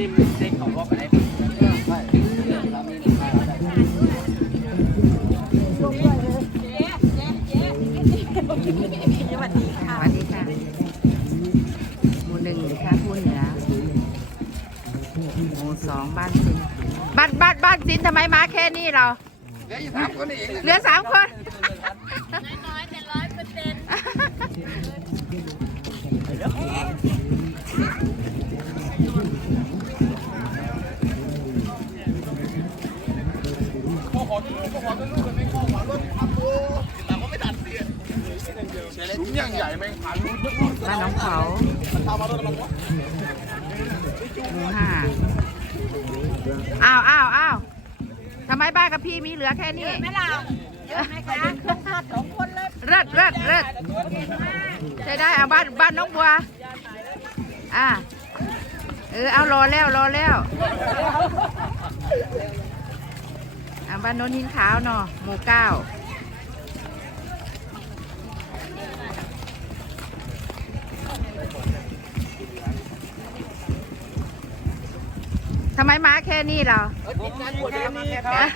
นี่มันเซ็ของรอบไหนสวัสดีค่ะสวัสดีค่ะหม่หนึ่งค่ะพูดเหนือหม่สองบ้านซินบ้านบ้านบ้านซินทำไมมาแค่นี้เรา เหลือสามคนเหลือสามคน น้อยแต่ร้อยเปอร์เซ็นต์ ถุงอย่างใหญ่แม่งผ่านรูบ้านน้องเขาหมูห้าอ้าวอ้าวอ้าวทำไมบ้านกับพี่มีเหลือแค่นี้ไม่ล่ะเยอะไหมคะสองคนเลยเลิศเลิศเลิศใช้ได้เอาบ้านบ้านน้องบัว อ่าเออเอารอแล้วรอแล้ว บ้านโน้นหินขาวเนาะหมู่เก้าทำไมมาแค่นี้เรา ผมมาแค่ครับ